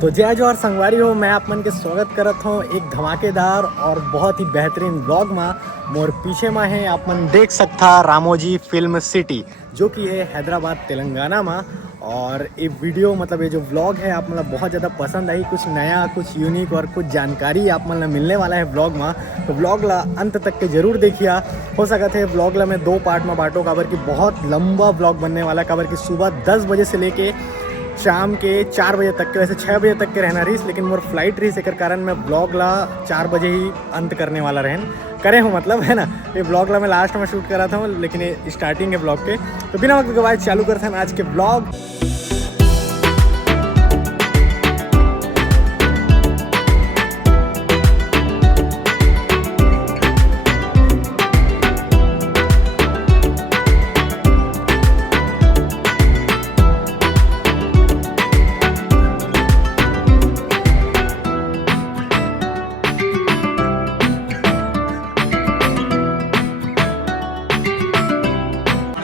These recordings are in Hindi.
तो जय जोहार संगवारी हो, मैं आप मन के स्वागत करत हूँ एक धमाकेदार और बहुत ही बेहतरीन व्लॉग में। मोर पीछे में है आप मन देख सकता रामोजी फिल्म सिटी, जो कि है हैदराबाद तेलंगाना में। और ये वीडियो मतलब ये जो व्लॉग है आप मतलब बहुत ज़्यादा पसंद आई, कुछ नया कुछ यूनिक और कुछ जानकारी आप मतलब मिलने वाला है व्लॉग में। तो व्लॉग ला अंत तक के जरूर देखिए। हो सकता है व्लॉग ला मैं 2 पार्ट में बांटो, काबर की बहुत लंबा व्लॉग बनने वाला है। काबर की सुबह 10 बजे से लेके शाम के 4 बजे तक के, वैसे 6 बजे तक के रहना रही, लेकिन मोर फ्लाइट रही एकर कारण मैं ब्लॉग ला 4 बजे ही अंत करने वाला रहन करे हूँ, मतलब है ना। ये ब्लॉग ला मैं लास्ट में शूट करा था, लेकिन ये स्टार्टिंग है ब्लॉग के। तो बिना वक्त गवाए चालू करते हैं आज के ब्लॉग।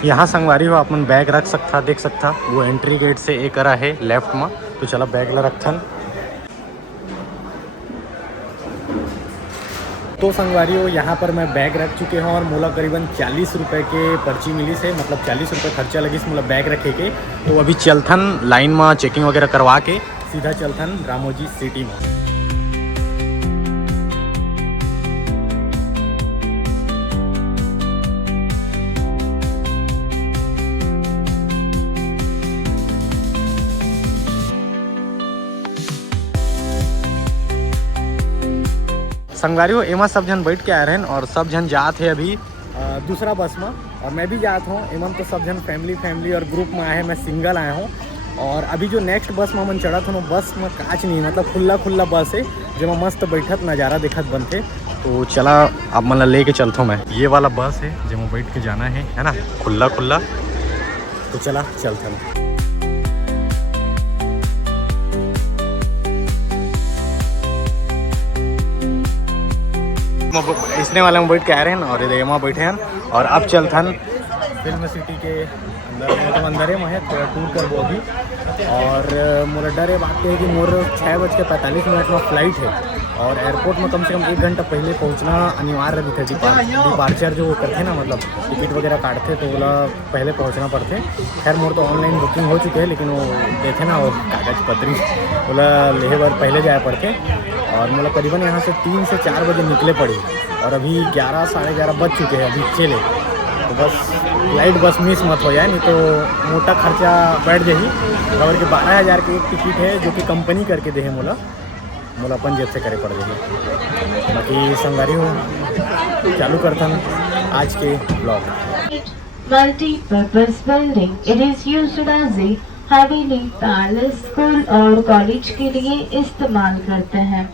यहाँ संगवारी हो अपन बैग रख सकता, देख सकता वो एंट्री गेट से एक करा है लेफ्ट में। तो चला बैग ला रखथन। तो संगवारी हो यहाँ पर मैं बैग रख चुके हैं और मोला करीबन 40 रुपये के पर्ची मिली से, मतलब 40 रुपये खर्चा लगी मोला बैग रखे के। तो अभी चलथन लाइन में चेकिंग वगैरह करवा के सीधा चलथन रामोजी सिटी में। संगवारी हो एमा सब जन बैठ के आए रहे और सब जन जात है अभी दूसरा बस में, और मैं भी जात हूँ। एमन तो सब जन फैमिली और ग्रुप में आए हैं, मैं सिंगल आया हूँ। और अभी जो नेक्स्ट बस में मन चढ़ा था, बस में कांच नहीं, मतलब खुला बस है जिसमें मस्त बैठत नज़ारा देखत बनते। तो चला अब मतलब लेके चलता हूँ मैं। ये वाला बस है जिसमें बैठ के जाना है ना, खुला। तो चला चलता हूँ। इसने वाले में बैठ के आ रहे हैं और ये वहाँ बैठे हैं। और अब चलथन फिल्म सिटी के अंदर, मतलब अंदर में है, थोड़ा टूर कर वो अभी। और मोर डर ये बात है कि मोर 6:45 में फ़्लाइट है और एयरपोर्ट में कम से कम 1 घंटा पहले पहुंचना अनिवार्य भी था। डिपार्चर जो करते ना, मतलब टिकट वगैरह काटते तो बोला पहले पहुंचना पड़ते। खैर मोर तो ऑनलाइन बुकिंग हो चुके हैं, लेकिन वो देखे ना वो कागज पत्री बोला लेहे बार पहले जाए पड़ते। और मतलब करीबन यहाँ से 3 से 4 बजे निकले पड़ी और अभी 11 साढ़े 11 बज चुके हैं अभी चले। तो बस फ्लाइट बस मिस मत हो जाए, नहीं तो मोटा खर्चा बैठ जाही। खबर के 12,000 की एक टिकट है जो कि कंपनी करके दे है मोला अपन जेब से करे पड़ जाएगी। बाकी संगवारी हो चालू करता आज के blog. Multipurpose building, it is used as a haveli, palace, school और कॉलेज के लिए इस्तेमाल करते हैं।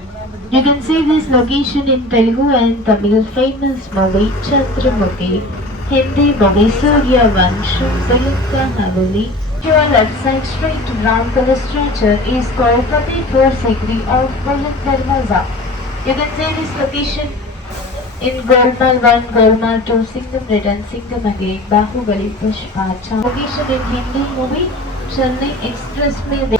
You can see this location in Telugu and Tamil famous movie Chandramukhi, Hindi movie Suryavansham, film ka Haveli. Your left side straight brown color structure is called Fatehpur Sikri of Buland Darwaza. You can see this location in Golmaal 1, Golmaal 2, Singham Return, Singham Again, Bahubali, Pushpa. Location in Hindi movie Chennai Express में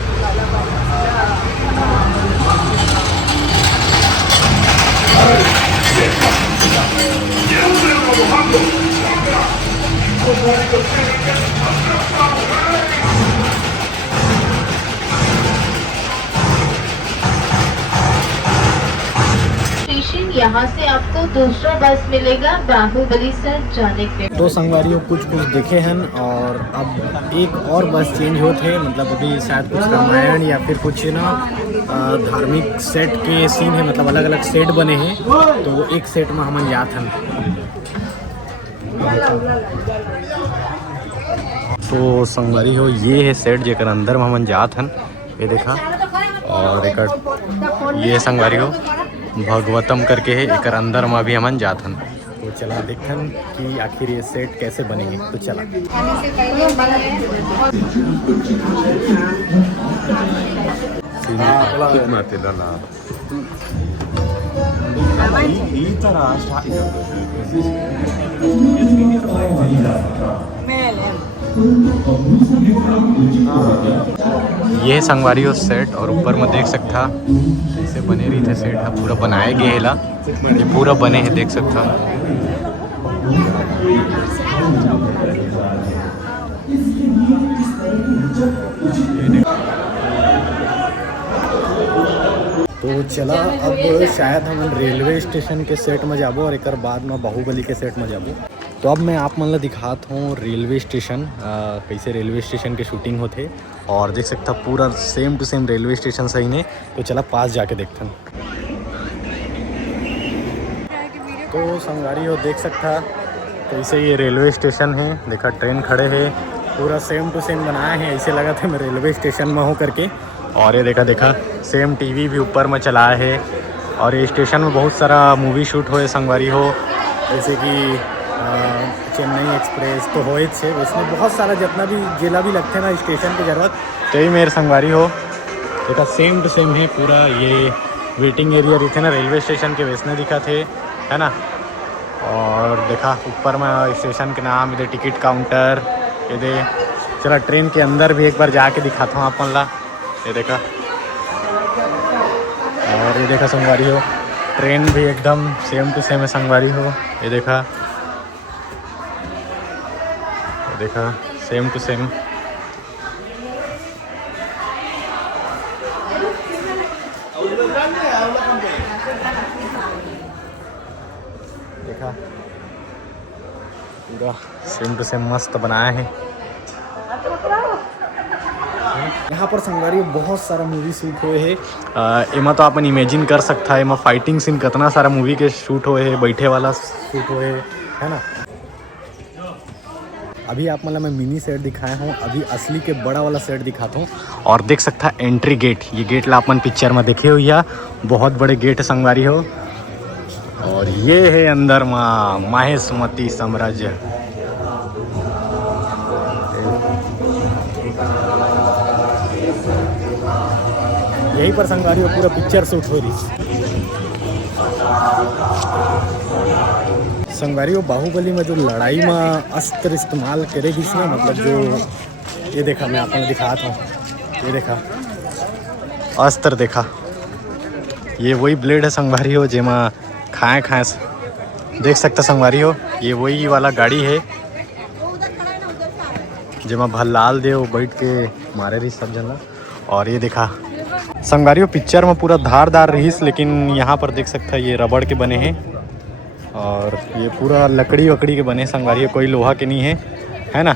यहाँ से आपको दूसरा बस मिलेगा बाहुबली सर जाने के। तो संगवारियों कुछ देखे हैं और अब एक और बस चेंज होते हैं, मतलब अभी शायद कुछ रामायण या फिर कुछ ना धार्मिक सेट के सीन है, मतलब अलग अलग सेट बने हैं। तो एक सेट में हम जात हैं। तो संगवारी हो ये है सेट जेकर अंदर में हम जात हैं, ये देखा। और एक ये संगवारी हो भगवतम करके है, एक अंदर में भी हम जात हैं। तो चला देखन कि आखिर ये सेट कैसे बनेंगे। तो चला ಮೇಲೆ ये है संगवारी हो सेट और ऊपर में देख सकता ऐसे बने रही थे सेट है पूरा बनाए गए हेला ये पूरा बने हैं देख सकता। तो चला अब शायद हम रेलवे स्टेशन के सेट में जाबो और एक बाद में बाहुबली के सेट में जाबो। तो अब मैं आप मन ला दिखाता हूँ रेलवे स्टेशन कैसे रेलवे स्टेशन के शूटिंग होते और देख सकता पूरा same to same railway station सही ने। तो चला पास जाके देखते हैं। तो संगवारी हो देख सकता कैसे ये रेलवे स्टेशन है देखा ट्रेन खड़े है पूरा सेम टू सेम बनाया है ऐसे लगा था मैं रेलवे स्टेशन में हूँ करके। और ये देखा सेम टीवी भी ऊपर में चलाया है और ये स्टेशन में बहुत सारा मूवी शूट हुए संगवारी हो जैसे कि चेन्नई एक्सप्रेस तो हो से उसमें बहुत सारा जितना भी जिला भी लगते हैं ना स्टेशन की ज़रूरत तो ही मेरे संगवारी हो देखा सेम टू सेम है पूरा। ये वेटिंग एरिया रहते ना रेलवे स्टेशन के वैसने दिखा थे है ना। और देखा ऊपर में स्टेशन के नाम इधर टिकट काउंटर इधर चला ट्रेन के अंदर भी एक बार जाके दिखाता हूँ अपन ला। ये देखा और ये देखा संगवारी हो ट्रेन भी एकदम सेम टू सेम है संगवारी हो। ये देखा सेम टू सेम देखा पूरा सेम टू सेम मस्त बनाया है। यहाँ पर संगवारी बहुत सारा मूवी शूट हुए है एमा तो अपन इमेजिन कर सकता है एमा फाइटिंग सीन कितना सारा मूवी के शूट हुए है बैठे वाला शूट हुए है ना। अभी आप मतलब मैं मिनी सेट दिखाया हूँ अभी असली के बड़ा वाला सेट दिखाता हूँ। और देख सकता एंट्री गेट ये गेट ला अपन पिक्चर में देखे हुई है बहुत बड़े गेट है संगवारी हो। और ये है अंदर माहेशमती साम्राज्य यहीं पर संगवारी हो पूरा पिक्चर शूट हो रही संगवारी हो। बाहुबली में जो लड़ाई में अस्त्र इस्तेमाल करेगी ना मतलब जो ये देखा मैं आपको दिखाता हूँ ये देखा अस्त्र देखा ये वही ब्लेड है संगवारी हो जेमा खाए देख सकता संगवारी हो ये वही वाला गाड़ी है जेमा भल्लाल देव बैठ के मारे रही सब जना। और ये देखा संगवारी हो पिक्चर में पूरा धारदार रहीस लेकिन यहाँ पर देख सकता ये रबड़ के बने हैं और ये पूरा लकड़ी वकड़ी के बने संगवारी कोई लोहा के नहीं है ना।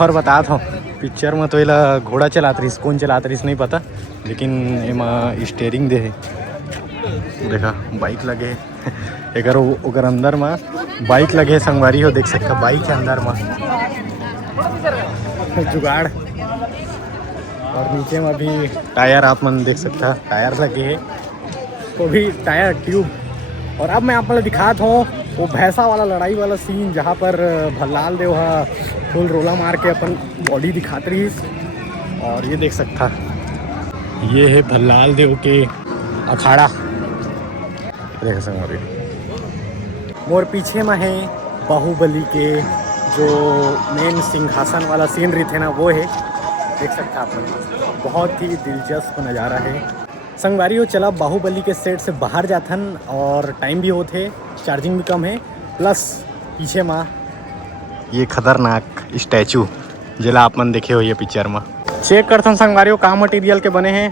और बताता हूँ पिक्चर में तो ये घोड़ा चलात रहीस कौन चलात रहीस नहीं पता लेकिन एमा स्टेयरिंग दे है देखा बाइक लगे अगर ओकर अंदर में बाइक लगे संगवारी हो देख सकता बाइक के अंदर में जुगाड़। और नीचे में भी टायर आप मन देख सकता टायर लगे है तो भी टायर ट्यूब। और अब मैं आप मतलब दिखाता हूँ वो भैंसा वाला लड़ाई वाला सीन जहाँ पर भल्लाल देव फुल रोला मार के अपन बॉडी दिखाते रही। और ये देख सकता ये है भल्लाल देव के अखाड़ा देख सकते मोर पीछे में है बाहुबली के जो मेन सिंहासन वाला सीनरी थे ना वो है देख सकते आप बहुत ही दिलचस्प नज़ारा है संगवारी हो। चला बाहुबली के सेट से बाहर जाथन और टाइम भी होते चार्जिंग भी कम है प्लस पीछे में ये खतरनाक स्टैचू जिला आप मन देखे हो ये पिक्चर में चेक करथन संगवारी हो कहाँ मटेरियल के बने हैं।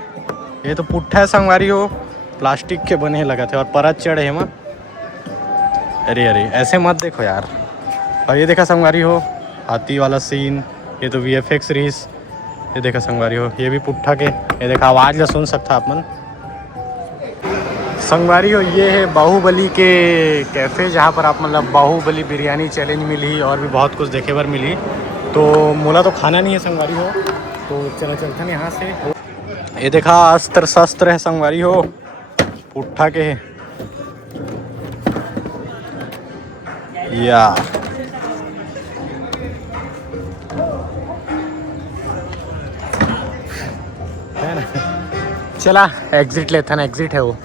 ये तो पुट्ठा है संगवारी हो प्लास्टिक के बने लगा थे और परत चढ़े हैं अरे ऐसे मत देखो यार। और ये देखा संगवारी हो हाथी वाला सीन ये तो VFX रहीस ये देखा संगवारी हो ये भी पुट्ठा के ये देखा आवाज़ ला सुन सकता आप मन संगवारी हो। ये है बाहुबली के कैफ़े जहाँ पर आप मतलब बाहुबली बिरयानी चैलेंज मिली और भी बहुत कुछ देखे बार मिली तो मोला तो खाना नहीं है संगवारी हो तो चला चलते हैं यहाँ से। ये देखा अस्त्र शस्त्र है संगवारी हो पुट्ठा के है या है ना। चला एग्जिट लेते हैं एग्जिट है वो।